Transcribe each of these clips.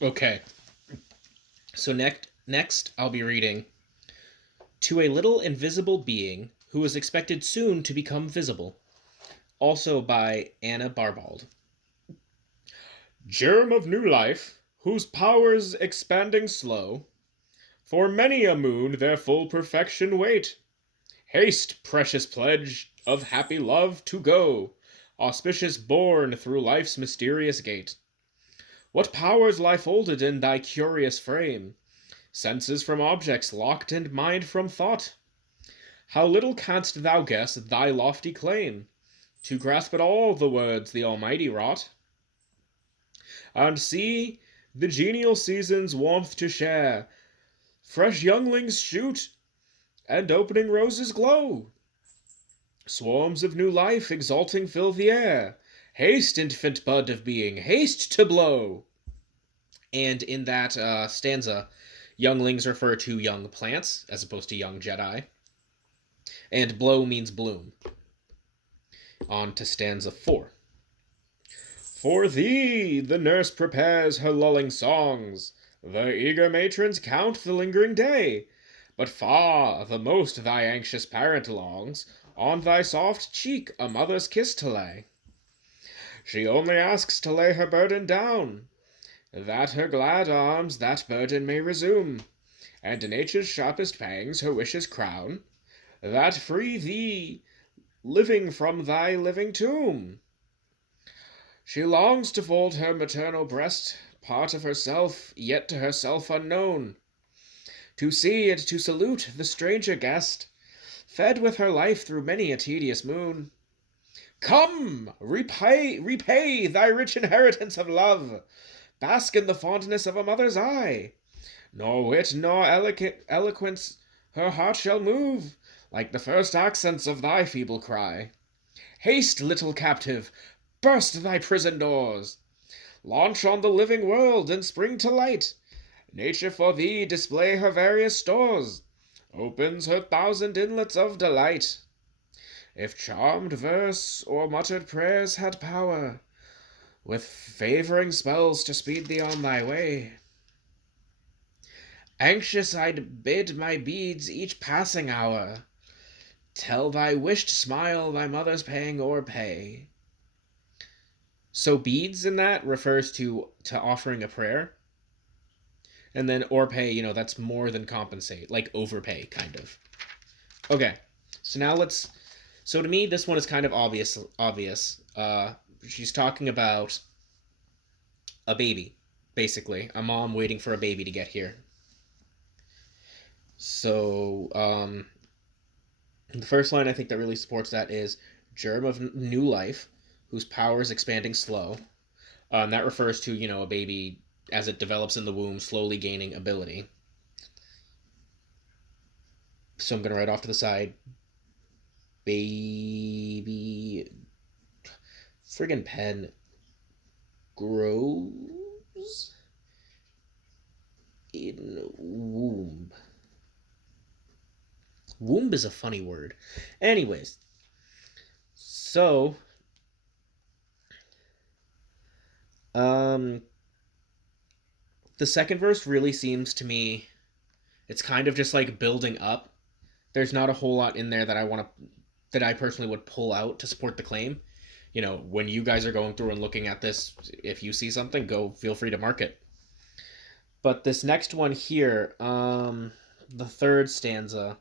Okay, so next I'll be reading To a Little Invisible Being Who is Expected Soon to Become Visible, also by Anna Barbald. Germ of new life, whose powers expanding slow, for many a moon their full perfection wait. Haste, precious pledge of happy love, to go, auspicious born through life's mysterious gate. What powers lie folded in thy curious frame? Senses from objects locked and mind from thought. How little canst thou guess thy lofty claim to grasp at all the words the Almighty wrought? And see the genial season's warmth to share, fresh younglings shoot, and opening roses glow. Swarms of new life exalting fill the air. Haste, infant bud of being, haste to blow. And in that stanza, younglings refer to young plants as opposed to young Jedi. And blow means bloom. On to stanza 4. For thee the nurse prepares her lulling songs. The eager matrons count the lingering day. But far the most thy anxious parent longs on thy soft cheek a mother's kiss to lay. She only asks to lay her burden down, that her glad arms that burden may resume, and nature's sharpest pangs her wishes crown, that free thee living from thy living tomb. She longs to fold her maternal breast, part of herself, yet to herself unknown, to see and to salute the stranger guest, fed with her life through many a tedious moon. Come, repay thy rich inheritance of love, bask in the fondness of a mother's eye. Nor wit nor eloquence her heart shall move, like the first accents of thy feeble cry. Haste, little captive, burst thy prison doors, launch on the living world and spring to light. Nature for thee display her various stores, opens her thousand inlets of delight. If charmed verse or muttered prayers had power, with favoring spells to speed thee on thy way, anxious I'd bid my beads each passing hour tell thy wished smile thy mother's pang or pay. So beads in that refers to offering a prayer. And then or pay, that's more than compensate, like overpay, kind of. Okay, so now let's. So to me, this one is kind of obvious. She's talking about a baby, basically, a mom waiting for a baby to get here. So the first line I think that really supports that is germ of new life, whose power is expanding slow. And that refers to a baby as it develops in the womb, slowly gaining ability. So I'm going to write off to the side, baby friggin' pen grows in womb. Womb is a funny word. Anyways, so the second verse really seems to me it's kind of just like building up. There's not a whole lot in there that I personally would pull out to support the claim. When you guys are going through and looking at this, if you see something, go feel free to mark it. But this next one here, the third stanza,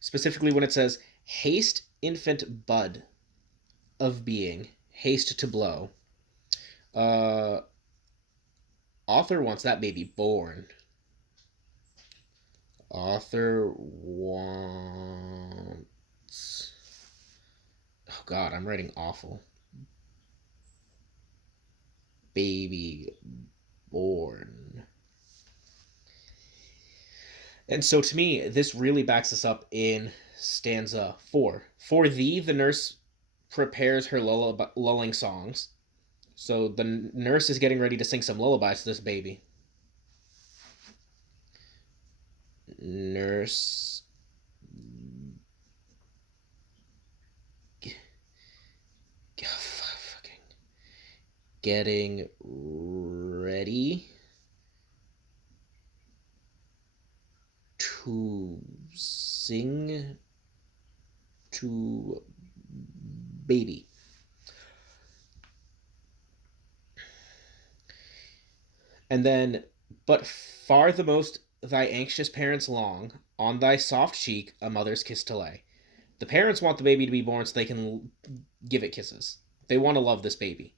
specifically when it says, haste infant bud of being, haste to blow. Author wants that baby born. Author wants. Oh God, I'm writing awful. Baby born. And so to me, this really backs us up in stanza 4. For thee, the nurse prepares her lulling songs. So the nurse is getting ready to sing some lullabies to this baby. Nurse. getting ready to sing to baby. And then, but far the most thy anxious parents long, on thy soft cheek a mother's kiss to lay. The parents want the baby to be born so they can give it kisses. They want to love this baby.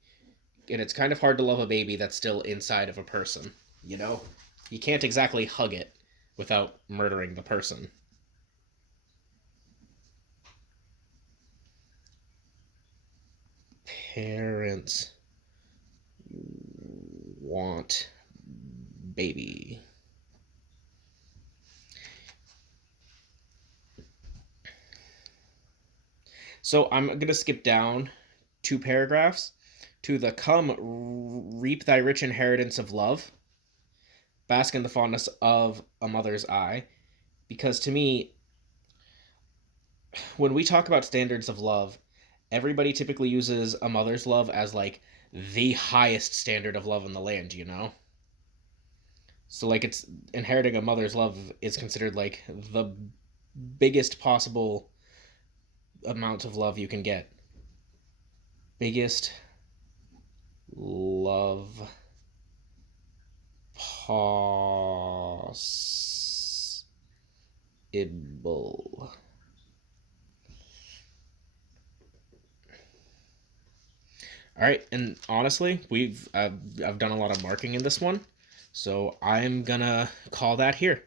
And it's kind of hard to love a baby that's still inside of a person, you know? You can't exactly hug it without murdering the person. Parents want baby. So I'm going to skip down 2 paragraphs to the come reap thy rich inheritance of love, bask in the fondness of a mother's eye. Because to me, when we talk about standards of love, everybody typically uses a mother's love as like the highest standard of love in the land, you know? So like it's inheriting a mother's love is considered like the biggest possible amount of love you can get. Biggest love possible. All right, and honestly, I've done a lot of marking in this one, so I'm gonna call that here.